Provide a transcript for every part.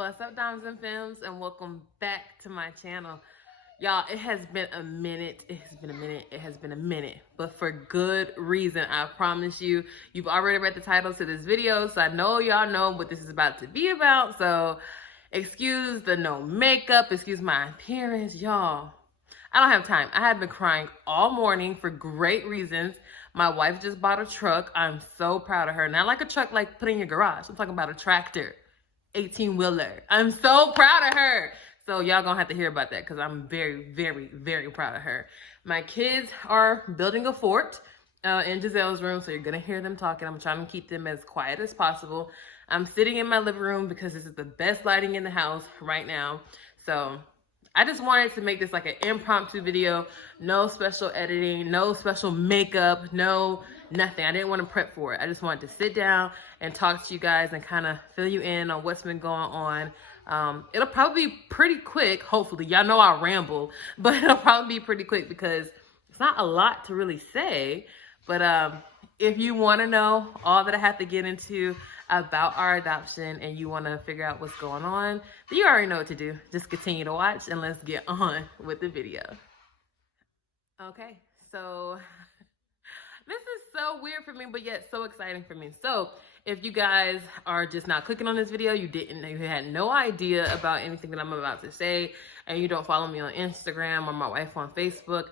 What's up, Diamonds and Films, and welcome back to my channel. Y'all, it has been a minute. But for good reason, I promise you. You've already read the title to this video, so I know y'all know what this is about to be about. So excuse the no makeup, excuse my appearance, y'all. I don't have time. I have been crying all morning for great reasons. My wife just bought a truck. I'm so proud of her. Not like a truck like put in your garage. I'm talking about a tractor, 18-wheeler. I'm so proud of her. So y'all gonna have to hear about that because I'm very, very, very proud of her. My kids are building a fort in Giselle's room, so you're gonna hear them talking. I'm trying to keep them as quiet as possible. I'm sitting in my living room because this is the best lighting in the house right now. So I just wanted to make this like an impromptu video. No special editing, no special makeup, no nothing. I didn't want to prep for it. I just wanted to sit down and talk to you guys and kind of fill you in on what's been going on. It'll probably be pretty quick, hopefully. Y'all know I ramble, but it'll probably be pretty quick because it's not a lot to really say. But if you want to know all that I have to get into about our adoption and you want to figure out what's going on, then you already know what to do. Just continue to watch and let's get on with the video. Okay, so this is so weird for me, but yet so exciting for me. So if you guys are just not clicking on this video, you had no idea about anything that I'm about to say, and you don't follow me on Instagram or my wife on Facebook,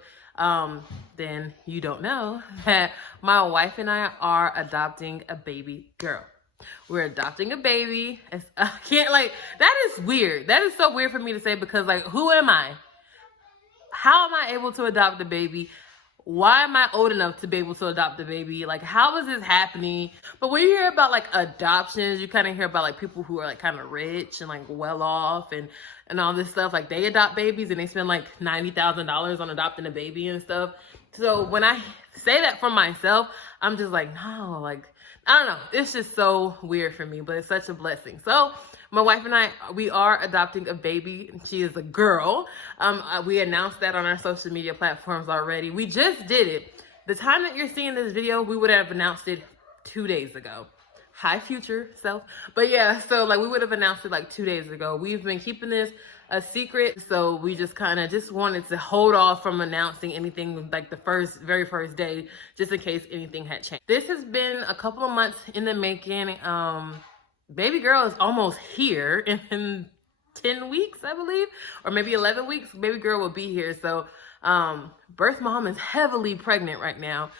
then you don't know that my wife and I are adopting a baby girl. We're adopting a baby. I can't, like, that is weird. That is so weird for me to say because, like, who am I? How am I able to adopt a baby? Why am I old enough to be able to adopt a baby? Like, how is this happening? But when you hear about, like, adoptions, you kind of hear about, like, people who are, like, kind of rich and, like, well off and all this stuff. Like, they adopt babies and they spend, like, $90,000 on adopting a baby and stuff. So when I say that for myself, I'm just like, no, like, I don't know. It's just so weird for me, but it's such a blessing. So my wife and I, we are adopting a baby. She is a girl. We announced that on our social media platforms already. We just did it. The time that you're seeing this video, we would have announced it 2 days ago. Hi, future self. But yeah, so like we would have announced it like 2 days ago. We've been keeping this a secret, so we just kind of just wanted to hold off from announcing anything like the very first day, just in case anything had changed. This has been a couple of months in the making. Baby girl is almost here in 10 weeks, I believe, or maybe 11 weeks. Baby girl will be here. So birth mom is heavily pregnant right now.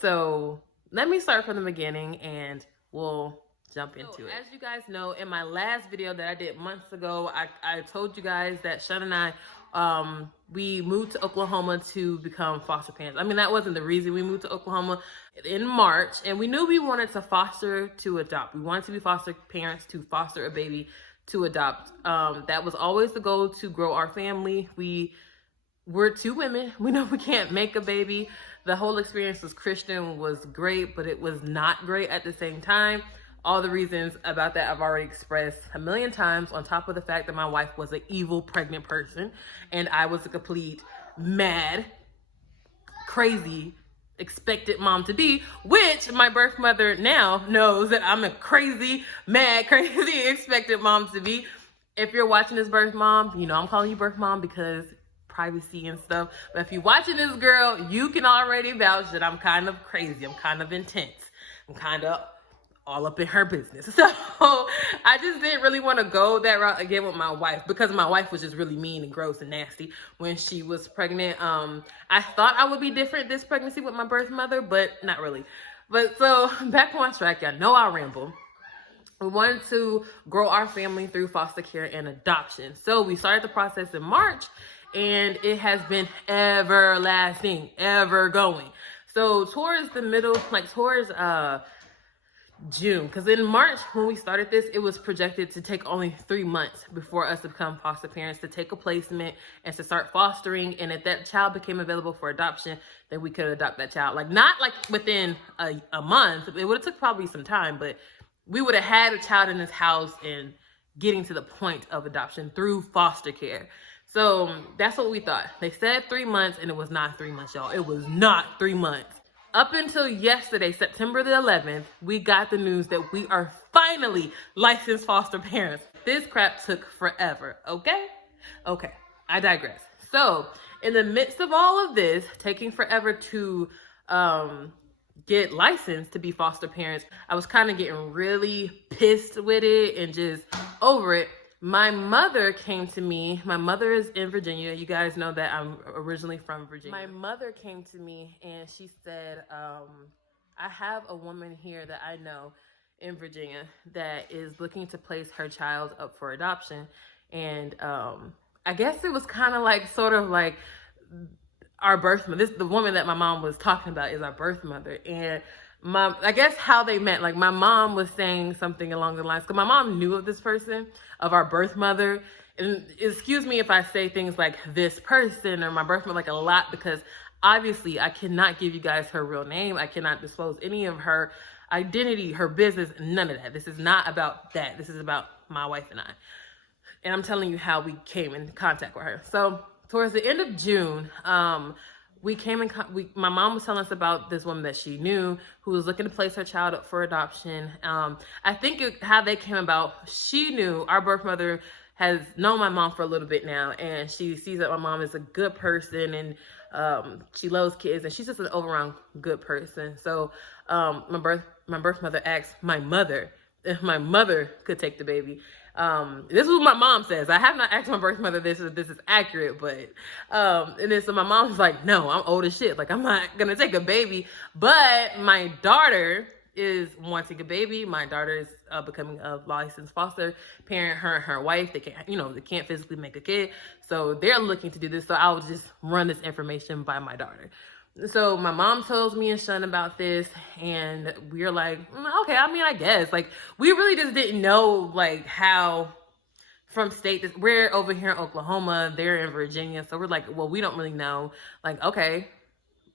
So let me start from the beginning and we'll jump into it. As you guys know, in my last video that I did months ago, I told you guys that Sean and I, we moved to Oklahoma to become foster parents. I mean, that wasn't the reason we moved to Oklahoma in March, and we knew we wanted to foster to adopt. We wanted to be foster parents to foster a baby to adopt. That was always the goal, to grow our family. We're two women. We know we can't make a baby. The whole experience with Christian was great, but it was not great at the same time. All the reasons about that I've already expressed a million times, on top of the fact that my wife was an evil pregnant person and I was a complete mad, crazy, expected mom to be, which my birth mother now knows that I'm a crazy, mad, crazy, expected mom to be. If you're watching this, birth mom, you know I'm calling you birth mom because privacy and stuff. But if you're watching this, girl, you can already vouch that I'm kind of crazy. I'm kind of intense. I'm kind of all up in her business. So I just didn't really want to go that route again with my wife because my wife was just really mean and gross and nasty when she was pregnant. I thought I would be different this pregnancy with my birth mother, but not really. But so back on track, y'all know I ramble. We wanted to grow our family through foster care and adoption. So we started the process in March and it has been everlasting, ever going. So towards the middle, like towards June, because in March when we started this, it was projected to take only 3 months before us to become foster parents, to take a placement and to start fostering. And if that child became available for adoption, then we could adopt that child. Like not like within a month. It would have took probably some time, but we would have had a child in this house and getting to the point of adoption through foster care. So that's what we thought. They said 3 months and it was not 3 months, y'all. It was not 3 months. Up until yesterday, September the 11th, we got the news that we are finally licensed foster parents. this crap took forever, okay? Okay, I digress. So, in the midst of all of this, taking forever to get licensed to be foster parents, I was kind of getting really pissed with it and just over it. My mother came to me. My mother is in Virginia. You guys know that I'm originally from Virginia. My mother came to me and she said, I have a woman here that I know in Virginia that is looking to place her child up for adoption. And I guess it was kind of like, sort of like our birth mother. The woman that my mom was talking about is our birth mother. And I guess how they met, like my mom was saying something along the lines, because my mom knew of this person, of our birth mother. And excuse me if I say things like this person or my birth mother like a lot, because obviously I cannot give you guys her real name. I cannot disclose any of her identity, her business, none of that. This is not about that. This is about my wife and I. And I'm telling you how we came in contact with her. So towards the end of June, my mom was telling us about this woman that she knew who was looking to place her child up for adoption. I think how they came about, she knew our birth mother has known my mom for a little bit now, and she sees that my mom is a good person and she loves kids, and she's just an all-around good person. So my birth mother asked my mother if my mother could take the baby. This is what my mom says. I have not asked my birth mother this is accurate, but and then so my mom was like, no, I'm old as shit. Like, I'm not gonna take a baby. But my daughter is wanting a baby. My daughter is becoming a licensed foster parent. Her and her wife, they can't physically make a kid. So they're looking to do this. So I'll just run this information by my daughter. So my mom told me and Sean about this, and we were like, okay, I mean, I guess. Like, we really just didn't know, like, how from we're over here in Oklahoma, they're in Virginia. So we're like, well, we don't really know. Like, okay.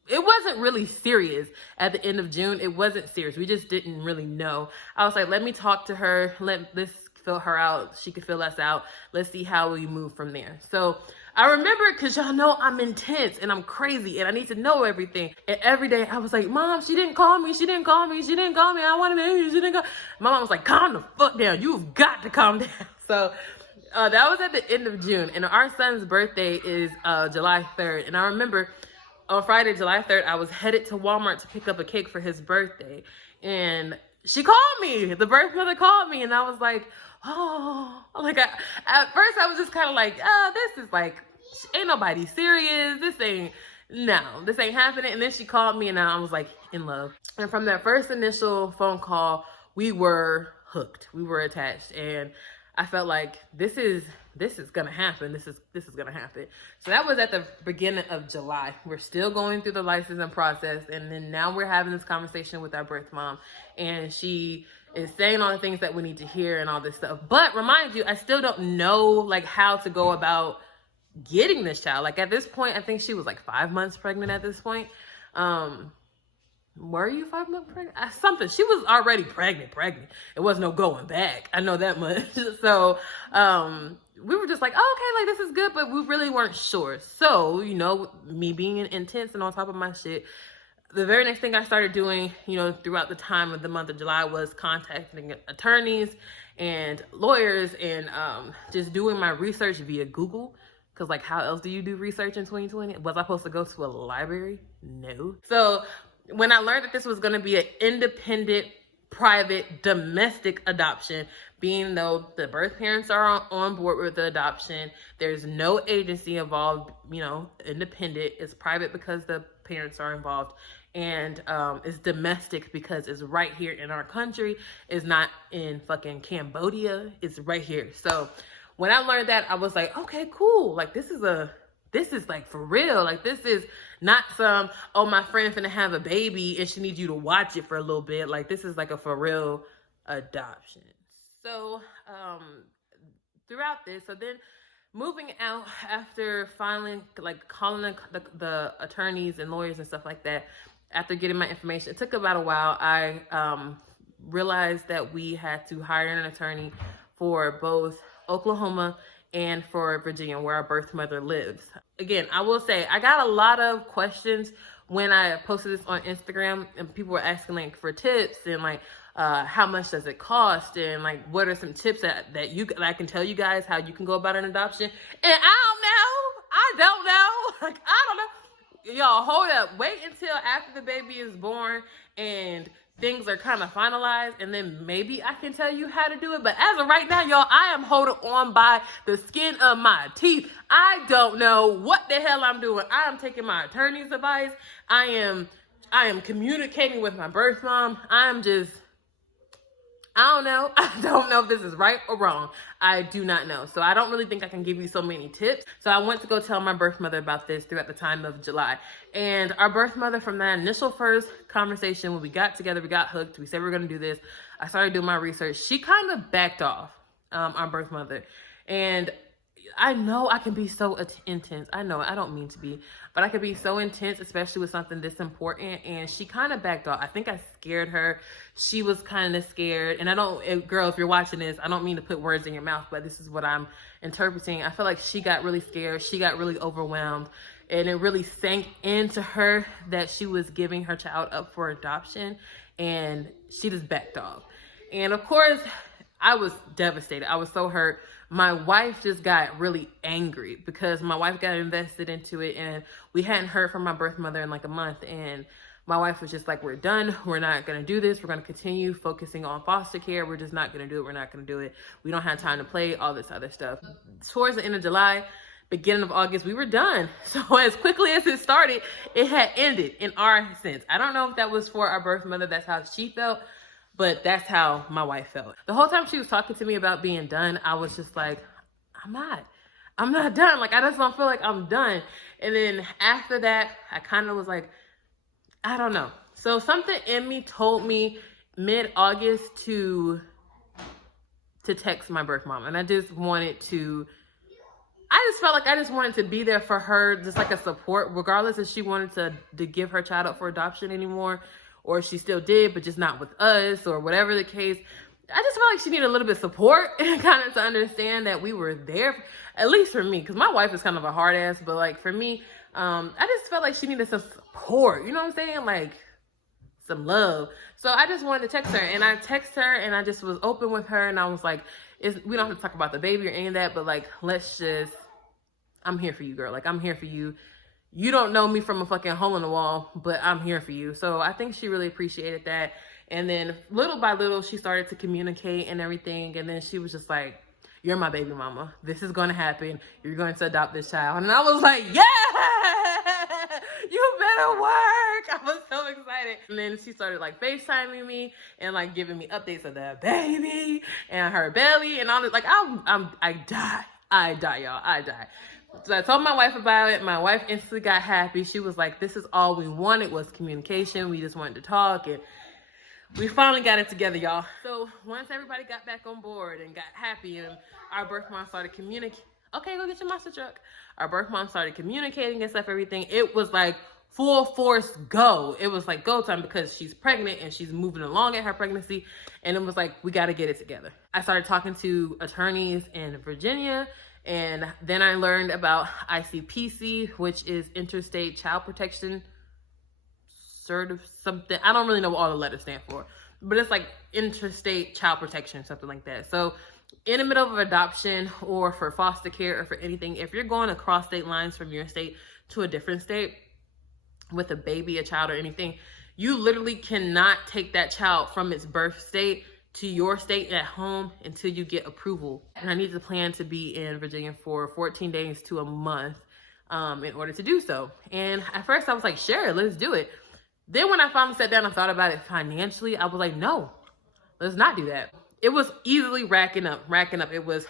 It wasn't really serious at the end of June. It wasn't serious. We just didn't really know. I was like, let me talk to her. Let's fill her out. She could fill us out. Let's see how we move from there. So I remember, because y'all know I'm intense and I'm crazy and I need to know everything. And every day I was like, Mom, she didn't call me. She didn't call me. She didn't call me. I want a baby. She didn't call. My mom was like, calm the fuck down. You've got to calm down. So that was at the end of June. And our son's birthday is July 3rd. And I remember on Friday, July 3rd, I was headed to Walmart to pick up a cake for his birthday. And she called me. The birth mother called me. And I was like, oh, like at first I was just kind of like, this is like, ain't nobody serious. This ain't happening. And then she called me and I was like in love. And from that first initial phone call, we were hooked. We were attached. And I felt like this is gonna happen. This is gonna happen. So that was at the beginning of July. We're still going through the licensing process, and then now we're having this conversation with our birth mom, and she is saying all the things that we need to hear and all this stuff. But remind you, I still don't know like how to go about getting this child. Like at this point, I think she was like 5 months pregnant at this point. Were you 5 months pregnant? Something. She was already pregnant. It was no going back. I know that much. So, we were just like, oh, okay, like this is good, but we really weren't sure. So, me being intense and on top of my shit, the very next thing I started doing, throughout the time of the month of July was contacting attorneys and lawyers and just doing my research via Google. Because, like, how else do you do research in 2020? Was I supposed to go to a library? No. So when I learned that this was going to be an independent, private, domestic adoption, being though the birth parents are on board with the adoption, there's no agency involved, independent, it's private because the parents are involved, and it's domestic because it's right here in our country. It's not in fucking Cambodia. It's right here. So when I learned that, I was like, okay, cool. Like, this is like for real. Like, this is not some, oh, my friend finna have a baby and she needs you to watch it for a little bit. Like, this is like a for real adoption. So, throughout this, so then moving out after finally like calling the attorneys and lawyers and stuff like that, after getting my information, it took about a while. I realized that we had to hire an attorney for both Oklahoma and for Virginia, where our birth mother lives. Again, I will say I got a lot of questions when I posted this on Instagram, and people were asking like for tips and like, how much does it cost, and like what are some tips that I can tell you guys how you can go about an adoption. And I don't know like I don't know. Y'all, hold up, wait until after the baby is born and things are kind of finalized, and then maybe I can tell you how to do it. But as of right now, y'all, I am holding on by the skin of my teeth. I don't know what the hell I'm doing. I am taking my attorney's advice. I am communicating with my birth mom. I don't know. I don't know if this is right or wrong. I do not know. So I don't really think I can give you so many tips. So I went to go tell my birth mother about this throughout the time of July. And our birth mother, from that initial first conversation, when we got together, we got hooked, we said we were going to do this, I started doing my research. She kind of backed off, our birth mother. And I know I can be so intense. I know I don't mean to be, but I could be so intense, especially with something this important. And she kind of backed off. I think I scared her. She was kind of scared. And girl, if you're watching this, I don't mean to put words in your mouth, but this is what I'm interpreting. I feel like she got really scared. She got really overwhelmed. And it really sank into her that she was giving her child up for adoption. And she just backed off. And of course, I was devastated. I was so hurt. My wife just got really angry because my wife got invested into it, and we hadn't heard from my birth mother in like a month. And my wife was just like, we're done. We're not going to do this. We're going to continue focusing on foster care. We're just not going to do it. We're not going to do it. We don't have time to play, all this other stuff. Towards the end of July, beginning of August, we were done. So as quickly as it started, it had ended in our sense. I don't know if that was for our birth mother. That's how she felt. But that's how my wife felt. The whole time she was talking to me about being done, I was just like, I'm not done. Like, I just don't feel like I'm done. And then after that, I kind of was like, I don't know. So something in me told me mid-August to text my birth mom. And I just felt like I just wanted to be there for her, just like a support, regardless if she wanted to give her child up for adoption anymore, or she still did, but just not with us, or whatever the case. I just felt like she needed a little bit of support and kind of to understand that we were there, at least for me, because my wife is kind of a hard ass, but like for me, I just felt like she needed some support, you know what I'm saying? Like some love. So I just wanted to text her, and I texted her, and I just was open with her, and I was like, we don't have to talk about the baby or any of that, but like, I'm here for you, girl. Like, I'm here for you. You don't know me from a fucking hole in the wall, but I'm here for you. So I think she really appreciated that. And then little by little, she started to communicate and everything. And then she was just like, you're my baby mama. This is going to happen. You're going to adopt this child. And I was like, yeah, you better work. I was so excited. And then she started like FaceTiming me and like giving me updates of the baby and her belly and all this. Like, I die, y'all. I die. So I told my wife about it. My wife instantly got happy. She was like, this is all we wanted was communication. We just wanted to talk, and we finally got it together, y'all. So once everybody got back on board and got happy, and our birth mom started communicating, okay, go get your monster truck. Our birth mom started communicating and stuff, everything. It was like full force go. It was like go time because she's pregnant and she's moving along in her pregnancy. And it was like, we got to get it together. I started talking to attorneys in Virginia. And then I learned about ICPC, which is Interstate Child Protection something. I don't really know what all the letters stand for, but it's like Interstate Child Protection, something like that. So in the middle of adoption or for foster care or for anything, if you're going across state lines from your state to a different state with a baby, a child, or anything, you literally cannot take that child from its birth state to your state at home until you get approval. And I need to plan to be in Virginia for 14 days to a month in order to do so. And at first I was like, sure, let's do it. Then when I finally sat down and thought about it financially, I was like, no, let's not do that. It was easily racking up. It was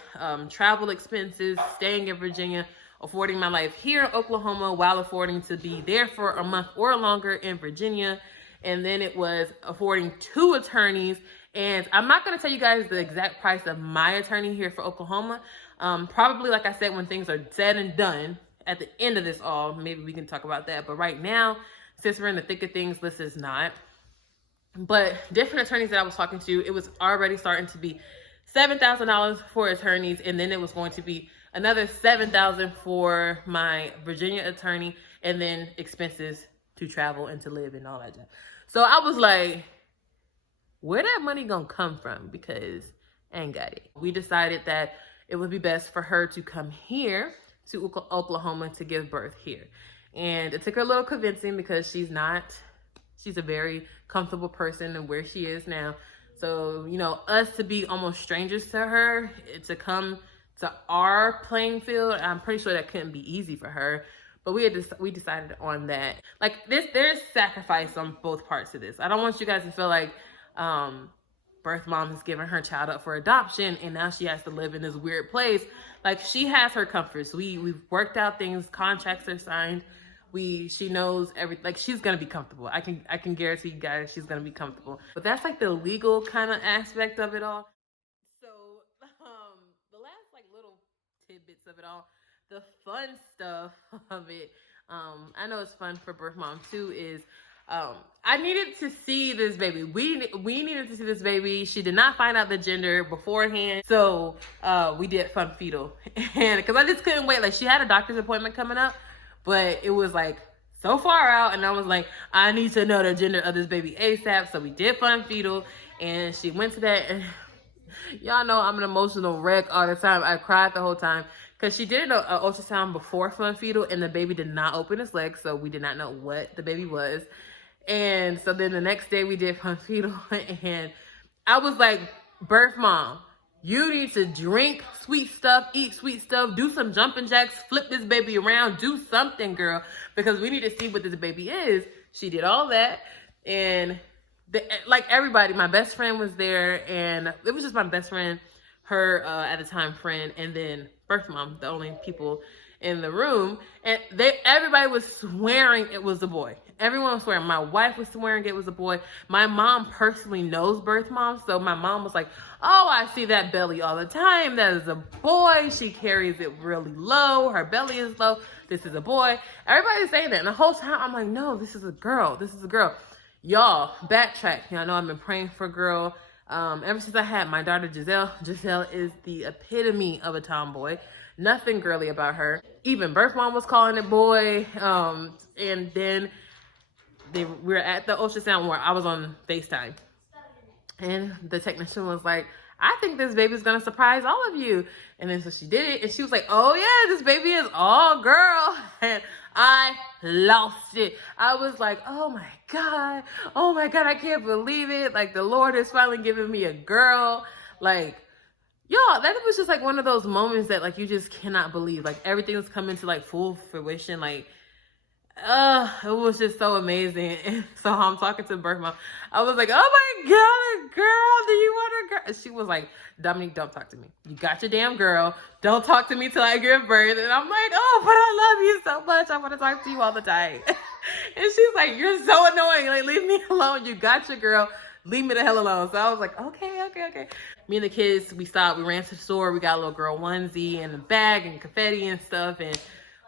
travel expenses, staying in Virginia, affording my life here in Oklahoma while affording to be there for a month or longer in Virginia. And then it was affording 2 attorneys. And I'm not going to tell you guys the exact price of my attorney here for Oklahoma. Probably, like I said, when things are said and done at the end of this all, maybe we can talk about that. But right now, since we're in the thick of things, this is not. But different attorneys that I was talking to, it was already starting to be $7,000 for attorneys. And then it was going to be another $7,000 for my Virginia attorney. And then expenses to travel and to live and all that. So I was like, where that money gonna come from? Because I ain't got it. We decided that it would be best for her to come here to Oklahoma to give birth here. And it took her a little convincing because she's a very comfortable person in where she is now. So, you know, us to be almost strangers to her, to come to our playing field, I'm pretty sure that couldn't be easy for her. But we decided on that. Like there's sacrifice on both parts of this. I don't want you guys to feel like birth mom is giving her child up for adoption and now she has to live in this weird place. Like, she has her comforts. We've worked out things, contracts are signed. She knows everything. Like, she's gonna be comfortable. I can guarantee you guys she's gonna be comfortable. But that's like the legal kind of aspect of it all. So the last like little tidbits of it all, the fun stuff of it, I know it's fun for birth mom too, is I needed to see this baby. We needed to see this baby. She did not find out the gender beforehand. So we did fun fetal. And because I just couldn't wait. Like, she had a doctor's appointment coming up, but it was like so far out. And I was like, I need to know the gender of this baby ASAP. So we did fun fetal. And she went to that. And y'all know I'm an emotional wreck all the time. I cried the whole time. Because she did an ultrasound before fun fetal. And the baby did not open its legs. So we did not know what the baby was. And so then the next day we did fun fetal, and I was like, birth mom, you need to drink sweet stuff, eat sweet stuff, do some jumping jacks, flip this baby around, do something, girl, because we need to see what this baby is. She did all that, and like everybody, my best friend was there, and it was just my best friend, her at the time friend, and then birth mom, the only people in the room, and everybody was swearing it was a boy. Everyone was swearing. My wife was swearing it was a boy. My mom personally knows birth mom, so my mom was like, oh, I see that belly all the time. That is a boy. She carries it really low. Her belly is low. This is a boy. Everybody's saying that, and the whole time I'm like, no, this is a girl. This is a girl. Y'all, backtrack. Y'all know I've been praying for a girl ever since I had my daughter Giselle. Giselle is the epitome of a tomboy. Nothing girly about her. Even birth mom was calling it boy. And then we were at the ultrasound where I was on FaceTime. And the technician was like, I think this baby's gonna surprise all of you. And then so she did it, and she was like, oh yeah, this baby is all girl. And I lost it. I was like, oh my God, I can't believe it. Like, the Lord is finally giving me a girl. Like, y'all, that was just like one of those moments that like you just cannot believe. Like, everything was coming to like full fruition. Like, it was just so amazing. And so I'm talking to birth mom. I was like, oh my God, girl, do you want a girl? And she was like, Dominique, don't talk to me. You got your damn girl. Don't talk to me till I give birth. And I'm like, oh, but I love you so much. I want to talk to you all the time. And she's like, you're so annoying. Like, leave me alone. You got your girl. Leave me the hell alone. So I was like, okay. Me and the kids, we stopped. We ran to the store. We got a little girl onesie and a bag and confetti and stuff. And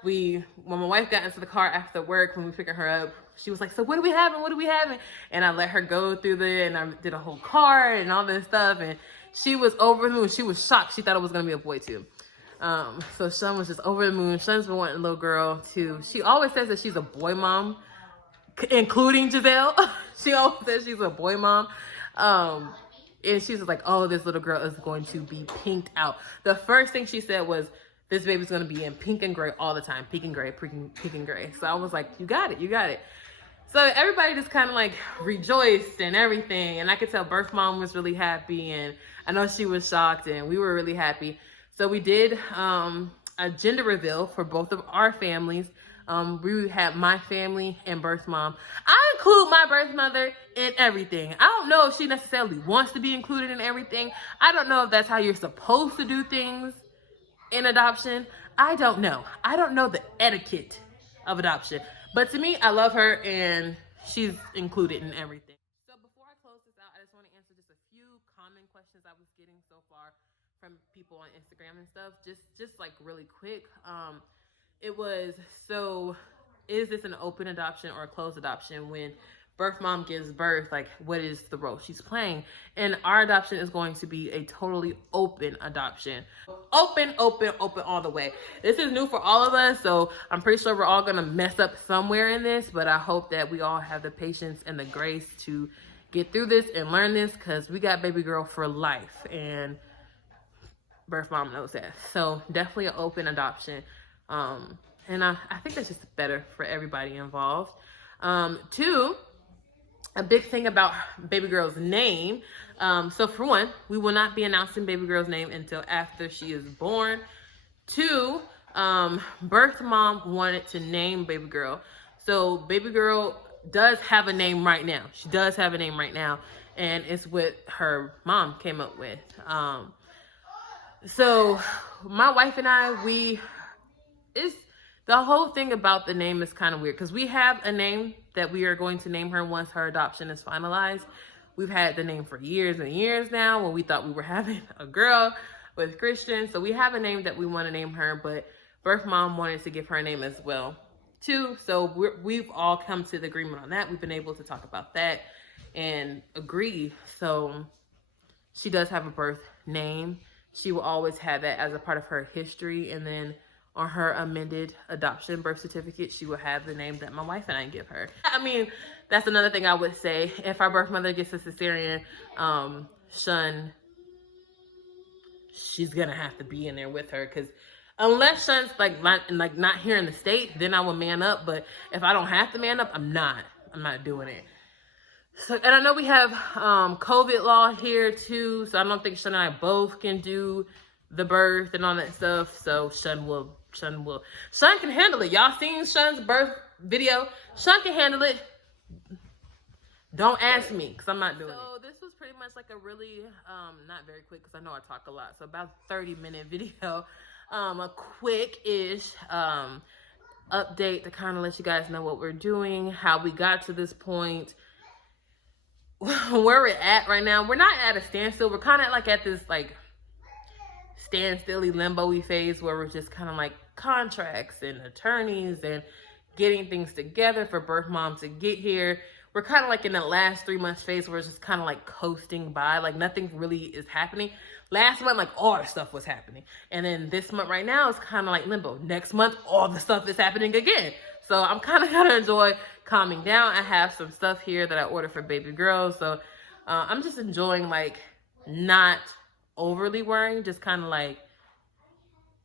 when my wife got into the car after work, when we picked her up, she was like, so what are we having? And I let her go through and I did a whole card and all this stuff. And she was over the moon. She was shocked. She thought it was going to be a boy too. So Sean was just over the moon. Sean's been wanting a little girl too. She always says that she's a boy mom, including Giselle. She always says she's a boy mom. And she was like, oh, this little girl is going to be pinked out. The first thing she said was, this baby's going to be in pink and gray all the time. Pink and gray. So I was like, you got it. So everybody just kind of like rejoiced and everything. And I could tell birth mom was really happy. And I know she was shocked, and we were really happy. So we did a gender reveal for both of our families. We had my family and birth mom. I include my birth mother in everything. I don't know if she necessarily wants to be included in everything. I don't know if that's how you're supposed to do things in adoption. I don't know. I don't know the etiquette of adoption. But to me, I love her, and she's included in everything. So before I close this out, I just want to answer just a few common questions I was getting so far from people on Instagram and stuff. Just like really quick. It was, so is this an open adoption or a closed adoption? When birth mom gives birth, like, what is the role she's playing? And our adoption is going to be a totally open adoption. Open all the way. This is new for all of us, so I'm pretty sure we're all gonna mess up somewhere in this, but I hope that we all have the patience and the grace to get through this and learn this, because we got baby girl for life, and birth mom knows that. So definitely an open adoption. And I think that's just better for everybody involved. Two, a big thing about baby girl's name. So for one, we will not be announcing baby girl's name until after she is born. Two, birth mom wanted to name baby girl. So baby girl does have a name right now. She does have a name right now, and it's what her mom came up with. So my wife and I, the whole thing about the name is kind of weird, because we have a name that we are going to name her once her adoption is finalized. We've had the name for years and years now, when we thought we were having a girl with Christian. So we have a name that we want to name her, but birth mom wanted to give her a name as well too. So we've all come to the agreement on that. We've been able to talk about that and agree. So she does have a birth name. She will always have that as a part of her history. And then on her amended adoption birth certificate, she will have the name that my wife and I give her. I mean, that's another thing I would say. If our birth mother gets a cesarean, Shun, she's gonna have to be in there with her, because unless Shun's like not here in the state, then I will man up. But if I don't have to man up, I'm not doing it. So, and I know we have COVID law here too, so I don't think Shun and I both can do the birth and all that stuff. So Shun can handle it. Y'all seen Shun's birth video? Shun can handle it. Don't ask me, because I'm not doing it. So this was pretty much like a really, not very quick, because I know I talk a lot. So about 30-minute video, a quick-ish update to kind of let you guys know what we're doing, how we got to this point, where we're at right now. We're not at a standstill. We're kind of like at this like standstill-y, limbo-y phase, where we're just kind of like contracts and attorneys and getting things together for birth mom to get here. We're kind of like in that last 3 months phase, where it's just kind of like coasting by, like nothing really is happening. Last month, like all the stuff was happening. And then this month right now is kind of like limbo. Next month, all the stuff is happening again. So I'm kind of gonna enjoy calming down. I have some stuff here that I ordered for baby girl. So I'm just enjoying like not overly worrying, just kind of like,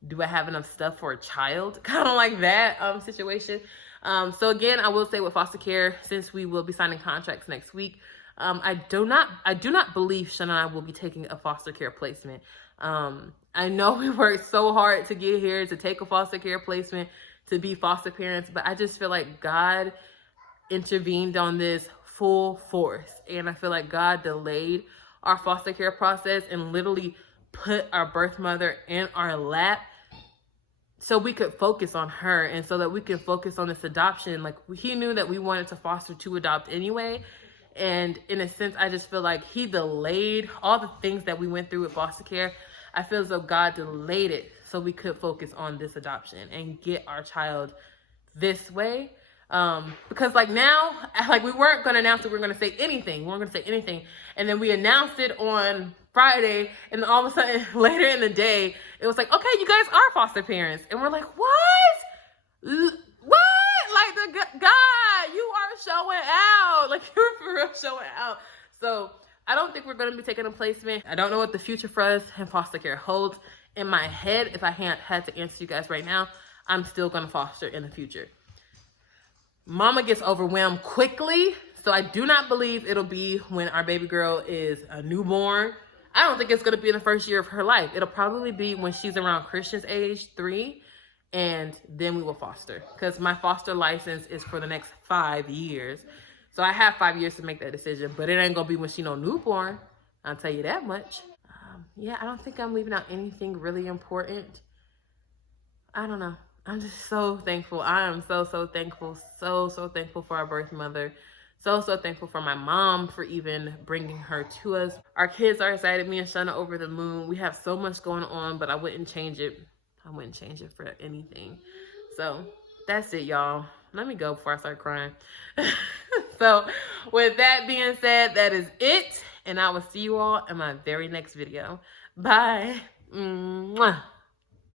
do I have enough stuff for a child? Kind of like that situation. So again, I will say with foster care, since we will be signing contracts next week, I do not believe Shun and I will be taking a foster care placement. I know we worked so hard to get here, to take a foster care placement, to be foster parents, but I just feel like God intervened on this full force. And I feel like God delayed our foster care process and literally put our birth mother in our lap so we could focus on her, and so that we could focus on this adoption. Like, he knew that we wanted to foster to adopt anyway. And in a sense, I just feel like he delayed all the things that we went through with foster care. I feel as though God delayed it so we could focus on this adoption and get our child this way. Because like now, like we weren't going to announce that we were going to say anything. We weren't going to say anything. And then we announced it on Friday, and then all of a sudden later in the day, it was like, okay, you guys are foster parents. And we're like, what? Like, God, you are showing out. Like, you're for real showing out. So I don't think we're going to be taking a placement. I don't know what the future for us in foster care holds. In my head, if I had to answer you guys right now, I'm still going to foster in the future. Mama gets overwhelmed quickly, so I do not believe it'll be when our baby girl is a newborn. I don't think it's going to be in the first year of her life. It'll probably be when she's around Christian's age, 3, and then we will foster. Because my foster license is for the next 5 years. So I have 5 years to make that decision, but it ain't going to be when she's no newborn. I'll tell you that much. Yeah, I don't think I'm leaving out anything really important. I don't know. I'm just so thankful. I am so thankful. So thankful for our birth mother. So thankful for my mom for even bringing her to us. Our kids are excited. Me and Shana over the moon. We have so much going on, but I wouldn't change it. I wouldn't change it for anything. So that's it, y'all. Let me go before I start crying. So with that being said, that is it. And I will see you all in my very next video. Bye. Mwah.